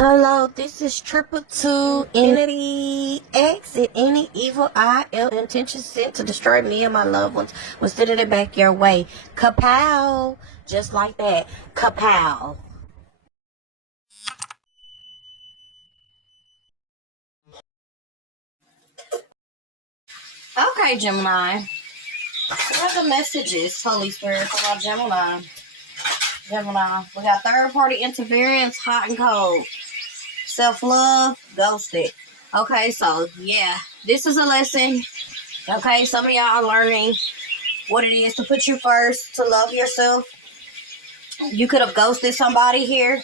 Hello, this is Triple Two Infinity. Exit any evil eye, ill intention sent to destroy me and my loved ones. We're sending it back your way. Kapow! Just like that. Kapow! Okay, Gemini. What are the messages, Holy Spirit, for my Gemini? Gemini. We got third party interference, hot and cold. Self-love, ghosted. Okay, so yeah, this is a lesson. Okay, some of y'all are learning what it is to put you first, to love yourself. You could have ghosted somebody here,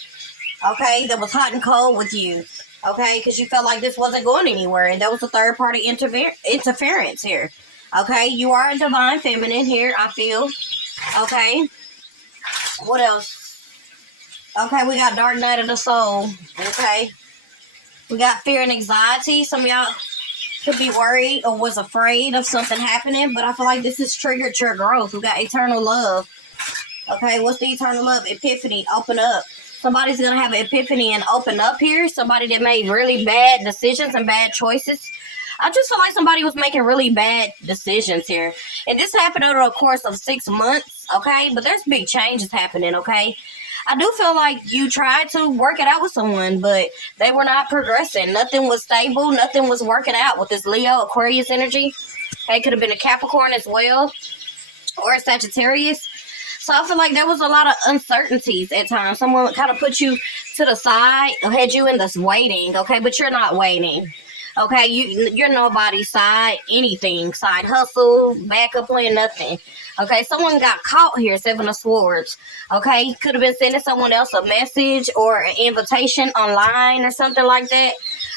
okay, that was hot and cold with you, okay, because you felt like this wasn't going anywhere, and there was a third party interference here. Okay, you are a divine feminine here, I feel. Okay, what else? Okay, we got dark night of the soul. Okay, we got fear and anxiety. Some of y'all could be worried or was afraid of something happening, but I feel like this is triggered your growth. We got eternal love. Okay, what's the eternal love? Epiphany, open up. Somebody's going to have an epiphany and open up here. Somebody that made really bad decisions and bad choices. I just feel like somebody was making really bad decisions here. And this happened over the course of 6 months, okay? But there's big changes happening, okay? I do feel like you tried to work it out with someone, but they were not progressing. Nothing was stable. Nothing was working out with this Leo Aquarius energy. Okay, could have been a Capricorn as well, or a Sagittarius. So I feel like there was a lot of uncertainties at times. Someone kind of put you to the side, had you in this waiting, okay? But you're not waiting, okay? You're nobody's side, anything. Side hustle, backup plan, nothing. Okay, someone got caught here, Seven of Swords. Okay, could have been sending someone else a message or an invitation online or something like that.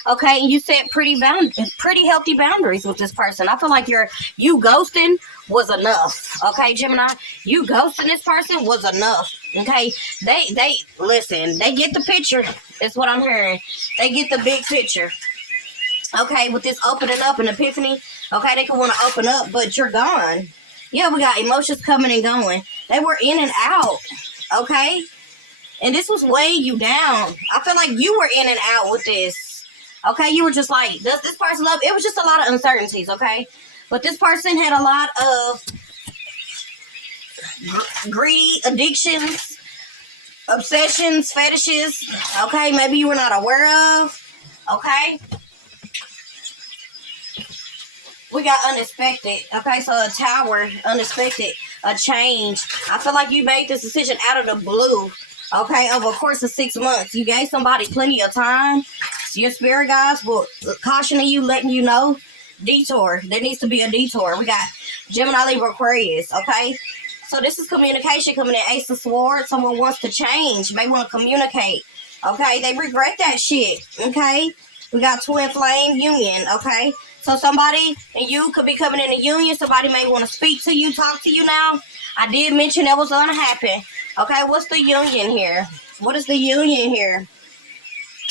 Okay, you set pretty healthy boundaries with this person. I feel like you ghosting was enough. Okay, Gemini, you ghosting this person was enough. Okay, they listen. They get the picture. That's what I'm hearing. They get the big picture. Okay, with this opening up and epiphany. Okay, they can want to open up, but you're gone. Yeah, we got emotions coming and going. They were in and out. Okay, and this was weighing you down. I feel like you were in and out with this. Okay, you were just like, does this person love? It was just a lot of uncertainties, okay? But this person had a lot of greedy addictions, obsessions, fetishes, okay? Maybe you were not aware of, okay? We got unexpected, okay? So a tower, unexpected, a change. I feel like you made this decision out of the blue, okay? Over a course of 6 months. You gave somebody plenty of time. Your spirit guides will cautioning you, letting you know, detour. There needs to be a detour. We got Gemini, Libra, Aquarius, okay? So this is communication coming in. Ace of Swords. Someone wants to change. May want to communicate, okay? They regret that shit, okay? We got twin flame union, okay? So somebody and you could be coming in a union. Somebody may want to speak to you, talk to you now. I did mention that was going to happen, okay? What's the union here? What is the union here?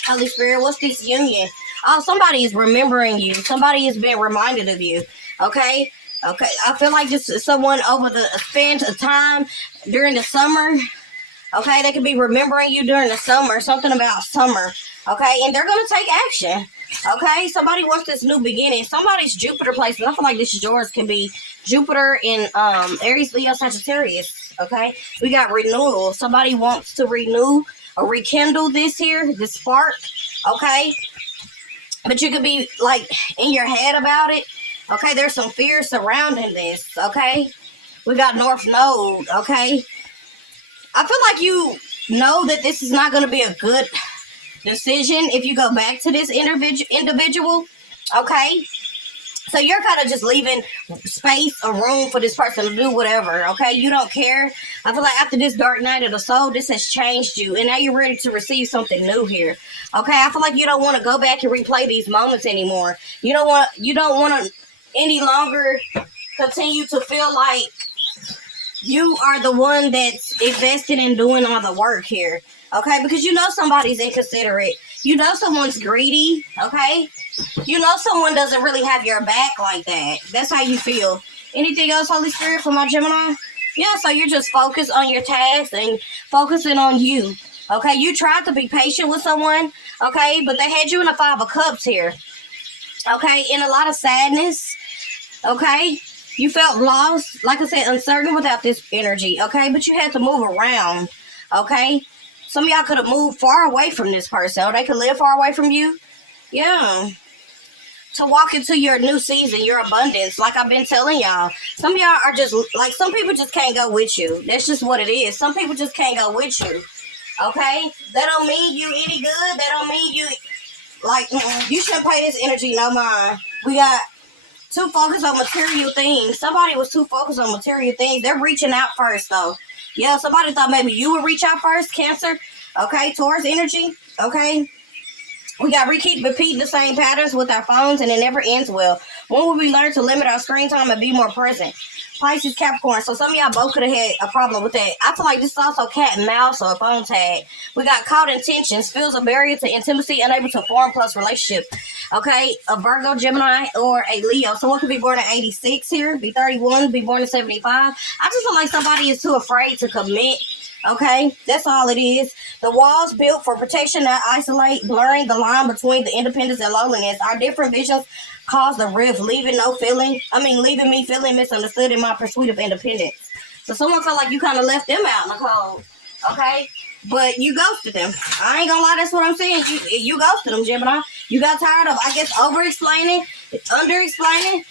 Holy Spirit, what's this union? Oh, somebody is remembering you. Somebody is being reminded of you. Okay? Okay. I feel like this is someone over the span of time during the summer. Okay? They could be remembering you during the summer. Something about summer. Okay? And they're going to take action. Okay? Somebody wants this new beginning. Somebody's Jupiter placement. I feel like this is yours. Can be Jupiter in Aries, Leo, Sagittarius. Okay? We got renewal. Somebody wants to renew or rekindle this here, this spark, okay? But you could be like in your head about it, okay? There's some fear surrounding this, okay? We got North Node, okay? I feel like you know that this is not going to be a good decision if you go back to this individual, okay? So you're kind of just leaving space or room for this person to do whatever, okay? You don't care. I feel like after this dark night of the soul, this has changed you, and now you're ready to receive something new here, okay? I feel like you don't want to go back and replay these moments anymore. You don't want to any longer continue to feel like you are the one that's invested in doing all the work here, okay? Because you know somebody's inconsiderate. You know someone's greedy, okay? You know someone doesn't really have your back like that. That's how you feel. Anything else, Holy Spirit, for my Gemini? Yeah, so you're just focused on your task and focusing on you. Okay, you tried to be patient with someone, okay, but they had you in the Five of Cups here. Okay, in a lot of sadness, okay? You felt lost, like I said, uncertain without this energy, okay? But you had to move around, okay? Some of y'all could have moved far away from this person, or they could live far away from you. Yeah. To walk into your new season, your abundance, like I've been telling y'all. Some of y'all are just, like, some people just can't go with you. That's just what it is. Some people just can't go with you, okay? That don't mean you any good. That don't mean you, like, you shouldn't pay this energy no mind. We got too focused on material things. Somebody was too focused on material things. They're reaching out first, though. Yeah, somebody thought maybe you would reach out first, Cancer. Okay, Taurus energy. Okay. We got keep repeating the same patterns with our phones, and it never ends well. When will we learn to limit our screen time and be more present? Pisces, Capricorn. So some of y'all both could have had a problem with that. I feel like this is also cat and mouse or a phone tag. We got caught in tensions, feels a barrier to intimacy, unable to form plus relationship. Okay, a Virgo, Gemini, or a Leo. Someone could be born in 86 here, be 31, be born in 75. I just feel like somebody is too afraid to commit. Okay, that's all it is. The walls built for protection, not isolate, blurring the line between the independence and loneliness. Our different visions cause the rift, leaving me feeling misunderstood in my pursuit of independence. So someone felt like you kind of left them out in the cold. Okay, but you ghosted them. I ain't gonna lie, that's what I'm saying. You ghosted them, Gemini. You got tired of, I guess, over-explaining, under-explaining,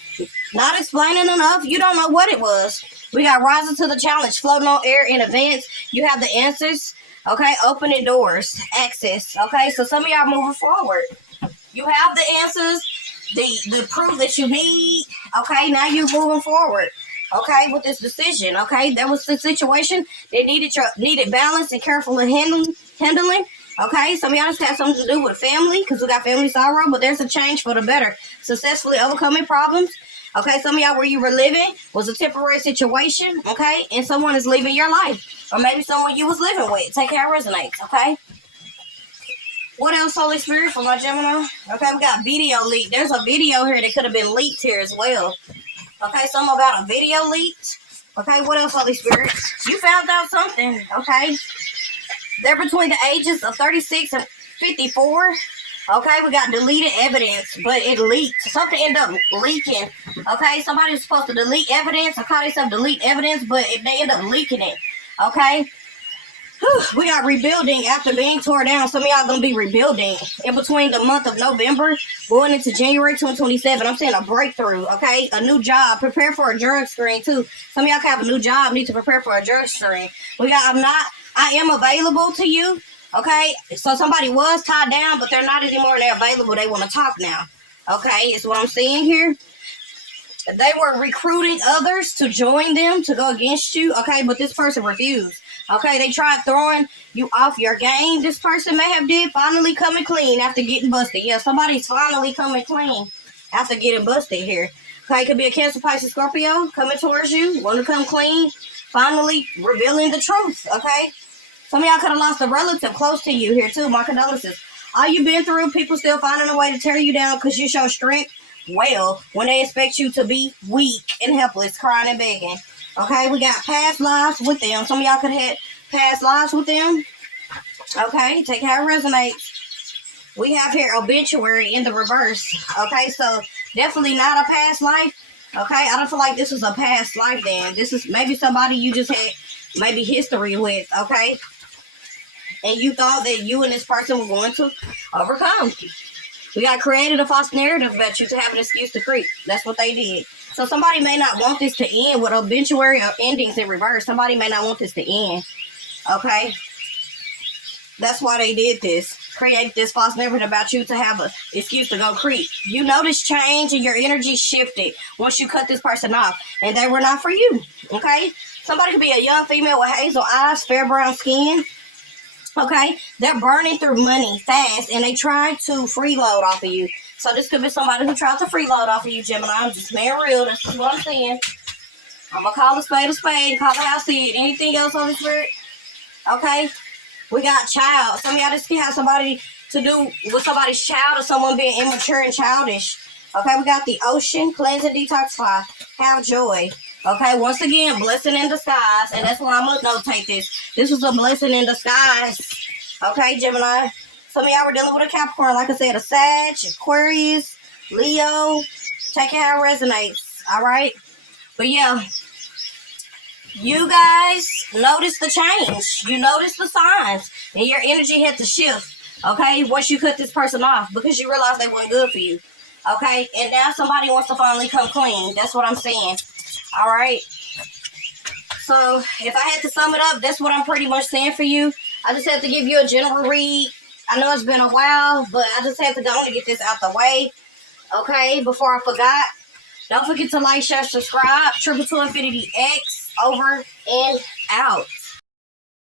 not explaining enough. You don't know what it was. We got rising to the challenge, floating on air in advance. You have the answers, okay? Opening doors, access, okay? So some of y'all moving forward. You have the answers, the proof that you need, okay? Now you're moving forward, okay, with this decision, okay? That was the situation. They needed balance and careful handling, okay? Some of y'all just have something to do with family because we got family sorrow, but there's a change for the better. Successfully overcoming problems. Okay, some of y'all where you were living was a temporary situation, okay? And someone is leaving your life. Or maybe someone you was living with. Take care, resonates, okay? What else, Holy Spirit, for my Gemini? Okay, we got video leak. There's a video here that could have been leaked here as well. Okay, something about a video leaked. Okay, what else, Holy Spirit? You found out something, okay? They're between the ages of 36 and 54. Okay, we got deleted evidence, but it leaked. Something ended up leaking. Okay, somebody was supposed to delete evidence. I call themselves delete evidence, but they end up leaking it. Okay, we got rebuilding after being torn down. Some of y'all gonna be rebuilding in between the month of November going into January 2027. I'm saying a breakthrough. Okay, a new job. Prepare for a drug screen too. Some of y'all can have a new job. Need to prepare for a drug screen. I am available to you. Okay, so somebody was tied down, but they're not anymore. They're available. They want to talk now. Okay, is what I'm seeing here. They were recruiting others to join them to go against you. Okay, but this person refused. Okay, they tried throwing you off your game. This person may have did finally coming clean after getting busted. Yeah, somebody's finally coming clean after getting busted here. Okay, it could be a Cancer, Pisces, Scorpio coming towards you, want to come clean, finally revealing the truth. Okay. Some of y'all could have lost a relative close to you here too. My condolences. All you've been through, people still finding a way to tear you down because you show strength. Well, when they expect you to be weak and helpless, crying and begging. Okay, we got past lives with them. Some of y'all could have had past lives with them. Okay, take how it resonates. We have here obituary in the reverse. Okay, so definitely not a past life. Okay, I don't feel like this was a past life then. This is maybe somebody you just had maybe history with. Okay. And you thought that you and this person were going to overcome. We got created a false narrative about you to have an excuse to creep. That's what they did. So somebody may not want this to end with obituary or endings in reverse. Somebody may not want this to end. Okay? That's why they did this. Create this false narrative about you to have an excuse to go creep. You notice change and your energy shifted once you cut this person off. And they were not for you. Okay? Somebody could be a young female with hazel eyes, fair brown skin. Okay, they're burning through money fast, and they try to freeload off of you. So this could be somebody who tried to freeload off of you, Gemini. I'm just being real. That's what I'm saying. I'm going to call a spade and call the house seed. Anything else, Holy Spirit? Okay, we got child. Some of y'all just can have somebody to do with somebody's child or someone being immature and childish. Okay, we got the ocean, cleanse and detoxify, have joy. Okay, once again, blessing in disguise, and that's why I'm going to notate this. This was a blessing in disguise. Okay, Gemini. Some of y'all were dealing with a Capricorn, like I said, a Sag, Aquarius, Leo. Take it how it resonates. All right. But yeah, you guys notice the change. You notice the signs, and your energy had to shift. Okay, once you cut this person off because you realized they weren't good for you. Okay, and now somebody wants to finally come clean. That's what I'm saying. All right. So if I had to sum it up, that's what I'm pretty much saying for you. I just have to give you a general read. I know it's been a while, but I just had to go on to get this out the way. Okay, before I forgot. Don't forget to like, share, subscribe. Triple Two Infinity X over and out.